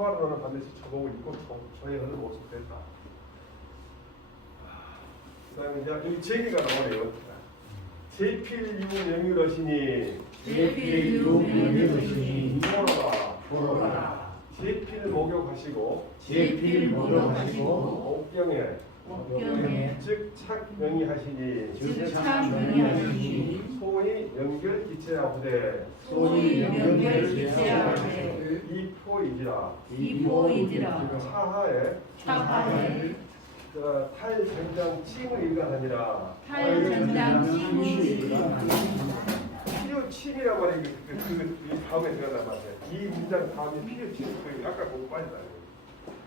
초하루는 반드시 초복을 입고 초해하는 모습 됐다. 그 다음에 이제 여기 제기가 나오네요. 제필유 명유러시니 제필유 명유러시니 포로라 제필 목욕하시고 제필 목욕하시고 옥경에 옥경에 즉착 명의하시니 즉착 명의하시니 소위 연결 기체하부대 소위 연결 기체하되 이포이지라 이포이지라 차하에 탈전장 침을 일관하니라. 탈전장 침을 필요침이란 말이 그 다음에 들어간단 말이에요. 이 문장 다음에 필요침. 아까 그거 빠졌다.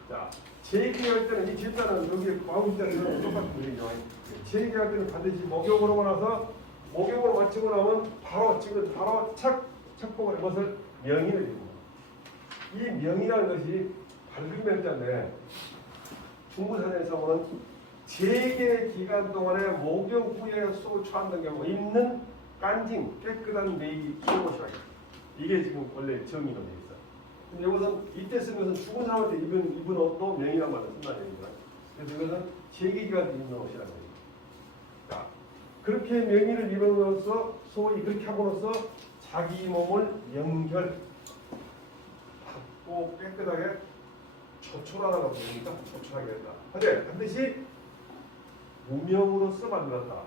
자, 제기할 때는 이 질자는 여기 마음자는 똑같은 거죠. 제기할 때는 반드시 목욕을 하고 나서 목욕을 마치고 나면 바로 착복을 것을 명의를 입니다. 이 명의라는 것이 밝은 명자인데 중부사전에서 보는 제개 기간 동안에 목욕 후에 속을 취한다는 경우 있는 깐징 깨끗한 매기 속옷이라 이게 지금 원래 정의로 되어 있어. 근데 이것은 이때 쓴 것은 죽은 사람한테 입은 옷도 명의란 말을 쓴다는 얘기입니다. 그래서 이것은 제개 기간 때 입는 옷이라는 얘기입니다. 자, 그렇게 명의를 입음으로써 소위 그렇게 함으로써 자기 몸을 연결 받고 깨끗하게 조촐하다고 보니까 조촐하게 된다. 근데 반드시 무명으로서 만들었다.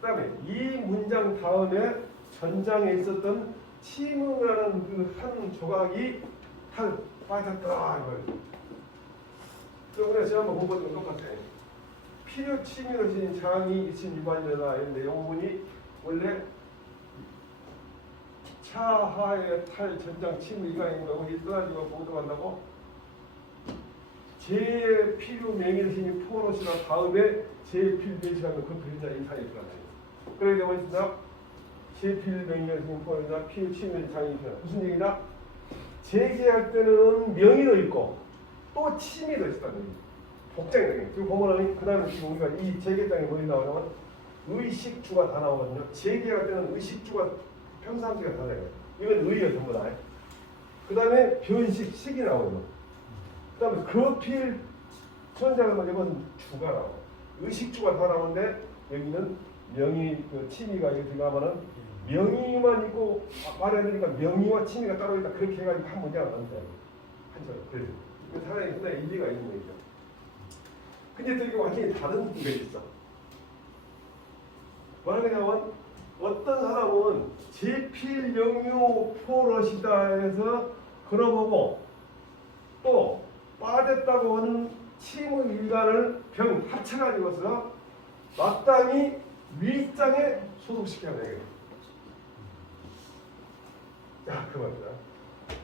그 다음에 이 문장 다음에 전장에 있었던 침응이라는 그 한 조각이 탁 빠졌더라 이거예요. 저번에 제가 한번 본 것도 똑같아요. 필요 침이로신 장이 이친 유반이다 이런데 영문이 원래 차하에 탈 전장 침을 이가인 거고 일어나지고 보도한다고 제필요 명일신이 포로시라 다음에 제필 배치하면 그 그림자 인사에 들어가요. 그러게 되면 있습니다. 제필 명일신이 포로시라 필요 침을 장이 있어요. 무슨 얘기냐? 제기할 때는 명의도 있고 또 침이도 있다는 얘기. 복장이 지금 보면은 그 다음에 지금 우리가 이 제기장에 뭐이 나오냐면 의식주가 다 나오거든요. 제기할 때는 의식주가 평상시가 다 나와요. 이건 의의가 전부 다. 그 다음에 변식, 식이 나오죠. 그 다음에 거필 천장은 이건 주가 나와요. 의식주가 다 나오는데 여기는 명의, 그 침이가 여기 들어가면은 명의만 있고 말해야 되니까 명의와 침이가 따로 있다. 그렇게 해가지고 한 문장을 만든다. 한 절. 그래서 그 상당히 일리가 있는 거죠. 근데 또 이게 완전히 다른 게 있어. 뭐냐면 어떤 사람은 제필영유 포러시다 해서 걸어보고 또 빠졌다고 하는 침의 일간을 병 합쳐가지고서 마땅히 윗장에 소속시켜야 되겠다. 자, 그 말이다.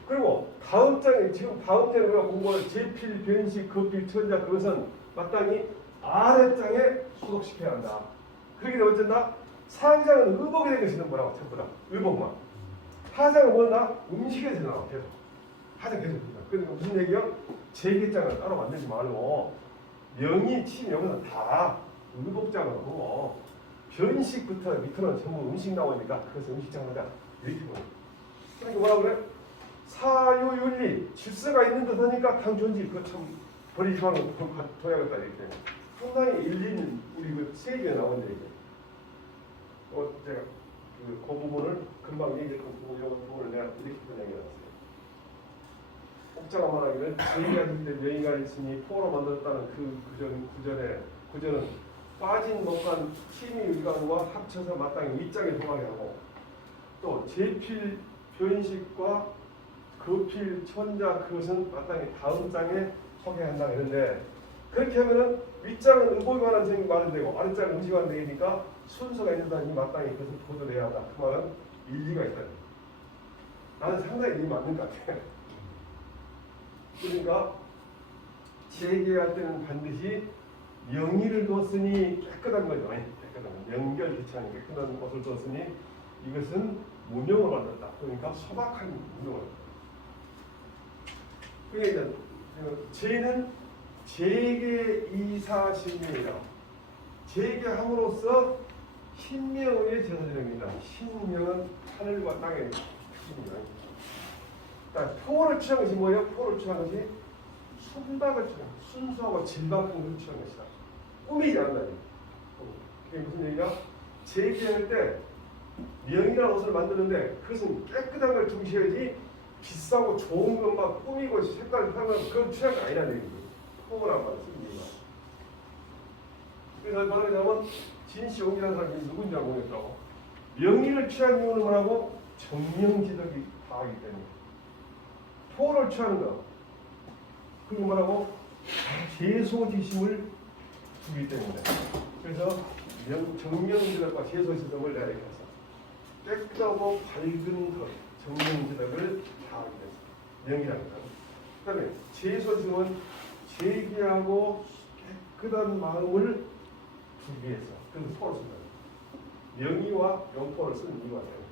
그리고 다음 장에 지금 다음 장에 우리가 공부할 제필, 변식, 거필, 천자 그것은 마땅히 아랫장에 소속시켜야 한다. 그렇게 되면 어쩐다? 상장은 의복에 대한 것이는 뭐라고? 전부 다 의복만. 하장은 뭐다? 음식에서 나와 계속. 하장 계속 니다. 그러니까 무슨 얘기야? 제기장을 따로 만들지 말고 명의, 침, 여기는 다 의복장을 하고 변식부터 밑으로는 전부 음식 나오니까 그래서 음식장을 하자. 이렇게 보여. 그러니까 뭐라 그래? 사유윤리 질서가 있는 듯 하니까 당존지 그거 참 버리지 말고 둬야겠다 이렇게. 상당히 일리는 우리 그 세계에 나오는데 이게. 제가 그 부분을 금방 얘기했던 그 부분을 내가 이렇게 번역해놨어요. 옥자가 말하기를 제기하실 때 명의가 있으니 포로 만들었다는 그 구절은 빠진 못간 침이 일간과 합쳐서 마땅히 윗장에 동하게 하고 또 제필 변식과 거필 천자 그것은 마땅히 다음 장에 소개한다 했는데 그렇게 하면은 윗장은 의복에관한 점이 말은 되고 아랫장은 음식관 되니까 순서가 있는다니 마땅히 그것을 보도해야 한다. 그 말은 일리가 있다. 나는 상당히 일리 맞는 것 같아. 그러니까 제기할 때는 반드시 명의를 뒀으니 깨끗한 거죠. 깨끗한 거. 연결 기차는 깨끗한 것을 뒀으니 이것은 무명을 만들었다. 그러니까 소박한 무명을. 그게 이제 제는 제계 이사신명이다. 제계함으로써 신명의 제사지령입니다. 신명은 하늘과 땅의 신명. 포를 취한 것이 뭐예요? 포를 취한 것이 순박을 취한 순수하고 질박한 것을 취한 것이다. 꾸미지 않는다. 그게 무슨 얘기냐? 제기할 때 명이라는 옷을 만드는데 그것은 깨끗한 걸 중시해야지 비싸고 좋은 것만 꾸미고 색깔을 하면 그건 취한 거 아니라는 얘기죠. 포라는 말을 쓰는 얘기가. 그래서 말하자면 진시용이라는 사람이 누군지 모르겠다고. 명의를 취한 이유는 뭐라고? 정명지덕이 다하기 때문에. 포를 취하는 거. 그게 뭐라고? 제소지심을 주기 때문에. 그래서 정명지덕과 제소지심을 내가 이렇게 해서 깨끗하고 밝은 것, 정명지덕을 다하기 때문에. 명이라는 거. 그 다음에 제소지심은 제기하고 깨끗한 마음을 주기 위해서. 그래서 포를 쓴다. 명의와 영포를 쓰는 이유가 돼요.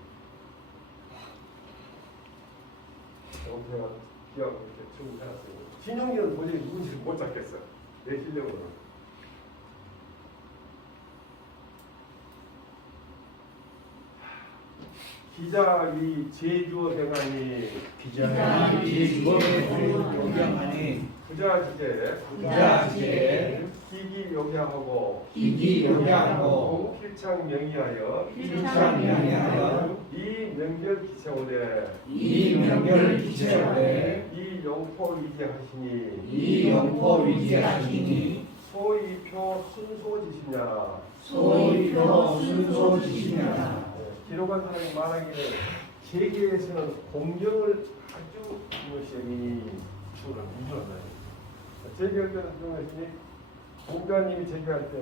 영포가 기하고 이렇게 적응해놨어요. 진용기는 도저히 누군지 못 잡겠어요. 내 실력으로는. 기자이 제주어 행하니 기자이 제주어 행하니 부자지제 부자지제 희기 요기하고 희기 요기하고 필창 명의하여 필창 명의하여 이 명절 기체오되 이 명절 기체오되 이 영포 위지하시니 이 영포 위지하시니 소이표 순소지시냐 소이표 순소지시냐. 기록한 사람이 말하기를 세계에서는 공경을 아주 중요시하니 주를 이주한다. 제기할 때는 그런 것이니 공자님이 제기할 때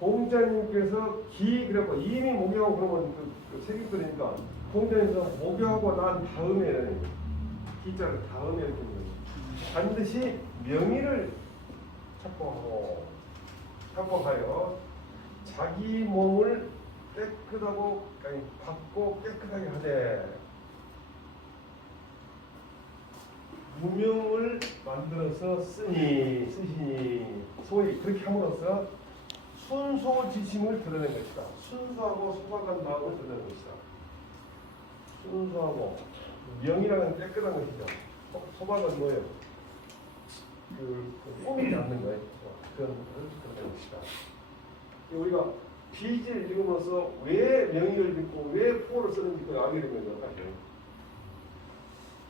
공자님께서 그래갖고 이미 목욕하고 그러면 그 색이 끓으니까 공자님께서 목욕하고 난 다음에 기자를 다음에 이렇게 반드시 명의를 착복하여 자기 몸을 깨끗하고 받고 깨끗하게 하되 무명을 만들어서 쓰시니 소위 그렇게 함으로써 순소지심을 드러낸 것이다. 순수하고 소박한 마음을 드러낸 것이다. 순수하고 명이라는 깨끗한 것이죠. 소박은 뭐예요? 꾸미지 않는 거예요. 그런 것을 드러낸 것이다. 우리가 비지를 읽으면서 왜 명의를 믿고 왜 포를 쓰는지 그 알게 되는 것 같아요.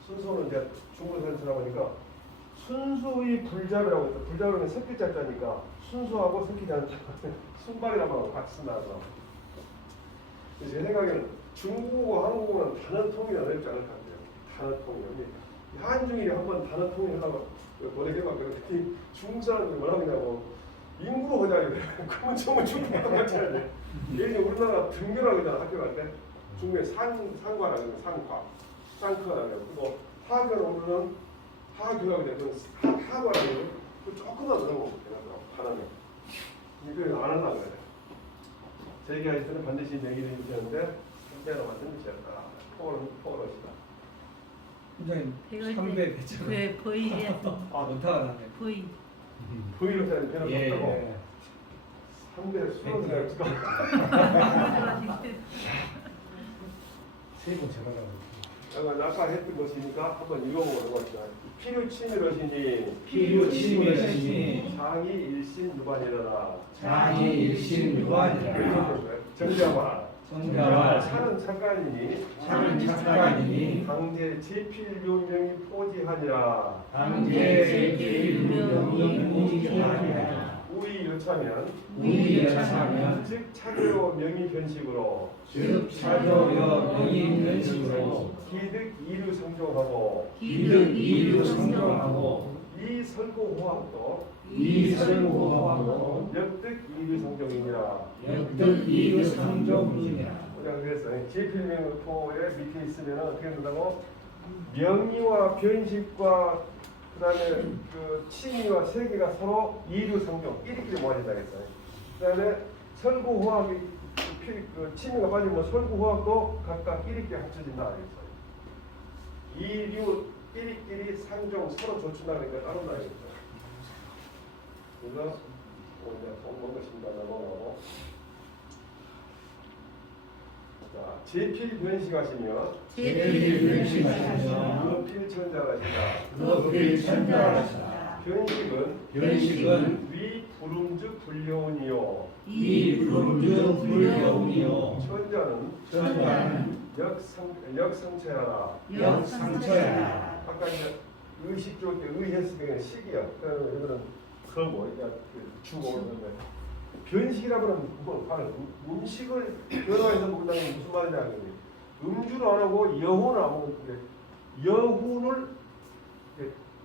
순소는 이제 중국에서 지나보니까 순수의 불자라고 했죠. 불자로는 섞기자자니까 순수하고 섞이지 않는 순발이라는 말하고 같이 쓴다서. 그래서 제 생각에는 중국어 한국어는 단어 통일이 어렵지 않을 것 같아요. 단어 통일. 한중일이 한번 단어 통일하려고 보내해봤거든요. 중국 사람들이 뭐라 그러냐고 인구로 하자 이래. 그러면 정말 중국과 똑같지 않냐. 예전에 우리나라 등교라고 하잖아. 학교 갈 때. 중국에 상과라고 해요. 상커라고 해요. 그리고 하교는 오늘은 하교라고 해요. 하과라고 해요. 조금만 더 하고 바람에. 이거 안 하려고 그래요. 제기할 때는 반드시 명의를 유지하는데 현재로 만든 것이었다. 포로시다. 굉장히 3배 배짱. 왜 보이지? 못하가 나네. 보이. V로 짜는 배는 예, 없다고. 예. 3배 수로는 내가 지금. 세고 제가 아까 했던 것이니까 한번 읽어보는 것이다. 필요 치밀하시니 필요 치밀하시니 장이 일신 유반이라라. 장이 일신 유반이라라. 정자와 정자와 차는 착간이니 차는 착간이니 강제 제필유명이 포지하니라. 강제 제필유명이 포지하니라. 우의 여차면 우의 여차면 즉 차교요 명의 변식으로 즉 차교여 명의 변식으로 기득 이류 상종하고 기득 이류 상종하고 이 설고호학도 이 설고하고 역득 이류 상종이니라. 역득 이류 상종이니라. 우리가 그랬어요. 제필명포의 밑에 있으면 어떻게 된다고? 명의와 변식과 그 다음에 그 치미와 세계가 서로 이류 상종, 이리끼리 모아진다 했어요. 그 다음에 설구호학이 그 치미가 빠지면 설구호학도 각각 이리끼리 합쳐진다 했어요. 이류 이리끼리 상종 서로 조춘다 그러니까 따른다 했어요. 그래서 뭔가 신다 넘어가고 자, 제필 변식하시며 제필 변식하시며 필천자라시다. 너필 천자하시다. 변식은 위 부름즉 불려운이요 이 불음주 불려운이요 천자는 역상체하라. 역상처야. 아까 이제 의식 좋을 때 의했을 때 식이야. 이거는 그거 그러니까 주고 오는데 변식이라고는 뭐 음식을 변화해서 먹는다는 무슨 말인지 알겠니? 음주를 안 하고 여훈을 안 먹는데 여훈을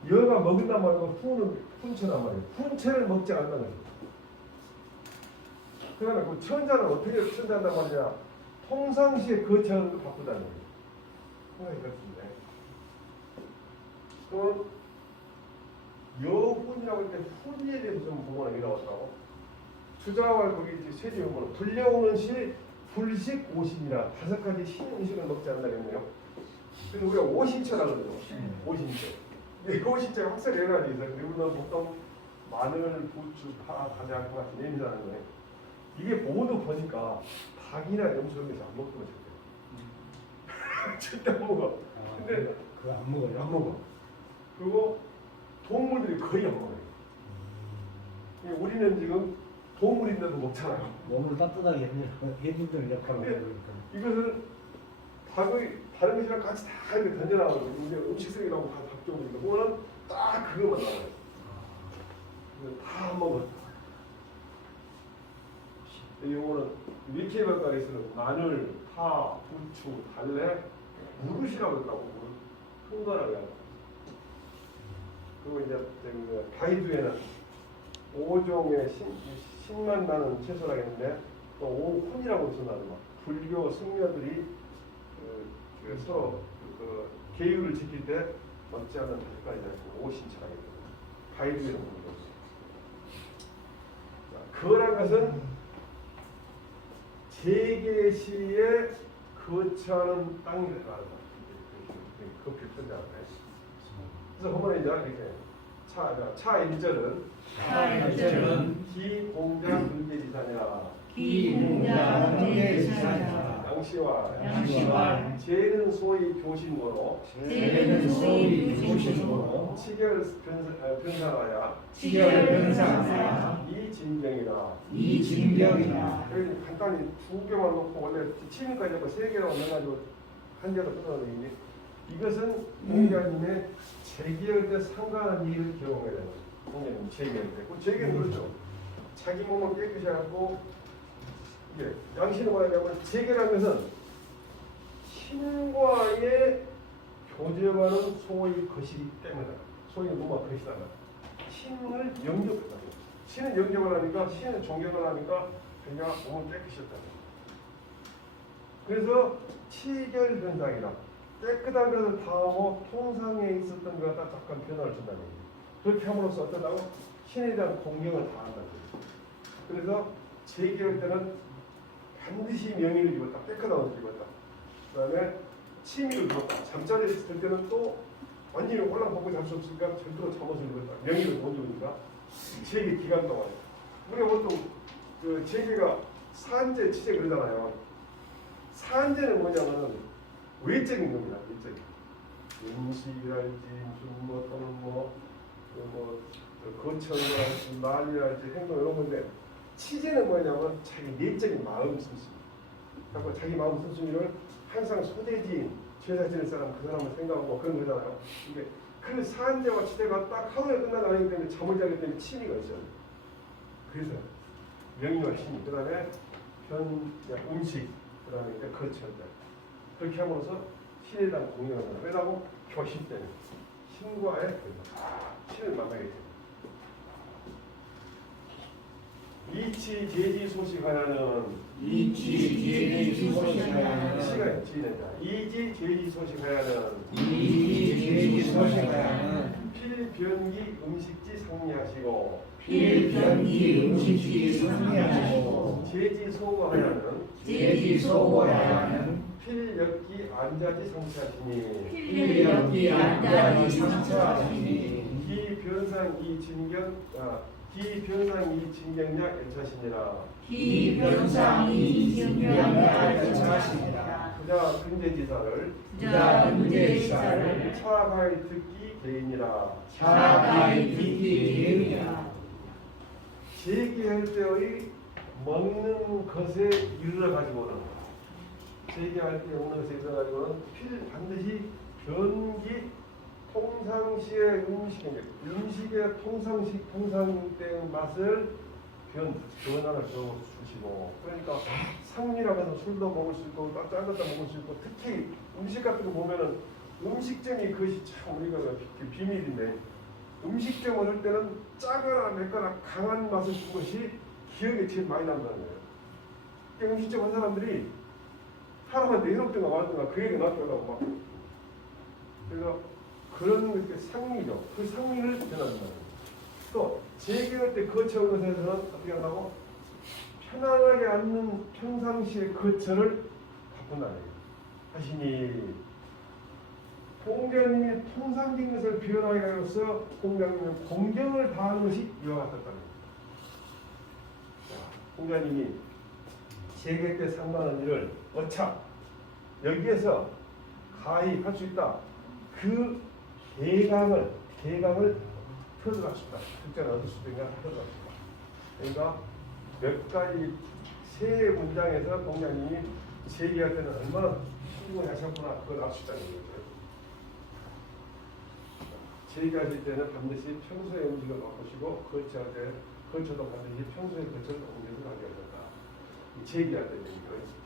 여가 먹는단 말이고 훈은 훈체란 말이에요. 훈체를 먹지 않는다는 거예요. 그러나 그 천자는 어떻게 천자한단 말이냐? 평상시에 그 천을 바꾸다는 거예요. 생각이 그렇습니다. 그럼 여훈이라고 할 때 훈에 대해서 좀 보거나 이라고 주자와 거기 세지 용어는 불려오는 시 불식 오신이라 5가지 신 음식을 먹지 않는다겠네요. 그래서 우리가 오신처라고 그러죠. 오신처. 이 오신처가 확실히 여러 가지 있어요. 우리는 보통 마늘, 부추, 파, 간장 같은 냄새나는 거예요. 이게 모두 보니까 닭이나 염소에서 안 먹거든요. 절대 안 먹어. 근데 그거 안 먹어요? 안 먹어. 그리고 동물들이 거의 안 먹어요. 우리는 지금 동물인데도 먹잖아요. 몸을 따뜻하게 해주는 역할을 하고 있으니까. 이것은 닭의 다른 것이랑 같이 다 이렇게 던져나가고 이제 음식성이라고 다 바뀌어오니까 그거는 딱 그것만 나와요. 다 먹어. 이거는 위키백과에서는 마늘, 파, 부추, 달래, 무릇이라고 그러더라고. 흥건하게 하고. 그리고 이제 가이드에는 5종의 신만 나는 채소라고 했는데 또 5훈이라고 써놔도 막 불교 승려들이 서로 계율을 지킬 때 먹지 않는 5가지 오신처라고 했거든요. 가이드에는 보는 거죠. 그란 것은 재계시에 거처하는 땅이라는 그 표현자네. 그래서 보면 이제 이렇게 차 1절은 기공자 불계지사냐 기공자 불계지사냐 양시와 죄는 소위 교신으로 죄는 소위 교신으로 치결 변사하야 이 진병이다. 여기 간단히 2개만 놓고 원래 치민까지 하고 3개라고 해가지고 한 개로 끊어내는데 이것은 공자님의 재기할 때 상관한 일을 기억해야 되는 거예요. 공자님 재기할 때. 그 재기는 그렇죠. 자기 몸을 깨끗이 하고 이게 양신은 뭐냐면 재기라는 것은 신과의 교제하는 소위 것이기 때문에 소위 뭐가 것이다. 신을 영접한다. 신은 영접을 하니까 신은 존경을 하니까 그냥 몸을 깨끗이 했다. 그래서 치결변상이다. 깨끗한 것을 다하고 통상에 있었던 것과 약간 변화를 준다는 거예요. 그렇게 함으로써 어쩌다고 신에 대한 공경을 다한다는 거예요. 그래서 재기할 때는 반드시 명의를 입었다. 깨끗한 옷을 입었다. 그 다음에 침의를 입었다. 잠자리에 있을 때는 또 완전히 홀랑 벗고 잘 수 없으니까 절대로 잠옷을 입었다. 명의를 못 입으니까 재기 기간 동안 우리가 보통 그 재기가 산재, 치재 그러잖아요. 산재는 뭐냐면은 외적인 겁니다. 외적인 음식이랄지 무슨 뭐 또는 거처랄지 말이랄지 행동 이런 건데 치재는 뭐냐면 자기 내적인 마음 씀씀. 그리고 자기 마음 씀씀이를 항상 소대지인 제사 지낼 사람 그 사람을 생각하고 그런 거잖아요. 이게 그 산재와 치재가 딱 하루에 끝나지 않기 때문에 잠을 자기 때문에 침이가 있어요. 그래서 명령과 신이 그 다음에 음식 그 다음에 거처들 그렇게 함으로써 신에 대한 공경을 하는 왜냐고 교신 때문에 신과의 신을 만나게 됩니다. 이치 제지 소식하야는 시간에 지낸다. 이지 제지 소식하야는 필변기 음식지 상리하시고 제지 소고하야는 필역기 안자지 상처하시니 기변상 이진경 기변상이 진경량 일차시니라. 기변상이 진경량 일차시니라. 부자 근제지사를 부자 문제지사를 차가이 듣기 개인이라. 차가이 듣기 개인이라. 제기할 때의 먹는 것에 이르러 가지고는 제기할 때 먹는 것에 이르러 가지고는 반드시 변기 통상시의 음식의 통상된 맛을 변화를 주시고, 그러니까 상미라고 해서 술도 먹을 수 있고 짠 것도 먹을 수 있고, 특히 음식 같은 거 보면은 음식점이 그것이 참 우리가 비밀인데, 음식점을 할 때는 짜거나 맵거나 강한 맛을 준 것이 기억에 제일 많이 남다는 거예요. 그러니까 음식점 한 사람들이 사람한테 해롭든가 말든가 그 얘기 놔두려고 막, 그러니까 그런 게 상미죠. 그 상미를 변화한다는 거예요. 또 제기할 때 거쳐온 것에서는 어떻게 한다고? 편안하게 앉는 평상시의 거처를 바꾼다는 거예요. 하시니 공자님이 통상된 것을 변화하게 하여서 공자님은 공경을 다하는 것이 이와 같았다는 거예요. 공자님이 세계 때 상관한 일을 어차 여기에서 가히 할 수 있다. 그 대강을 터득합시다. 특전을 얻을 수도 있냐 터득합시다. 그러니까 몇 가지 세 문장에서 공자님이 제기할 때는 얼마나 충분히 하셨구나 그걸 알 수 있다는 거죠. 제기하실 때는 반드시 평소의 음식을 바꾸시고 거치할 때 거쳐도 반드시 평소의 거쳐를 공격을 하게 하셨다. 제기할 때 얘기죠.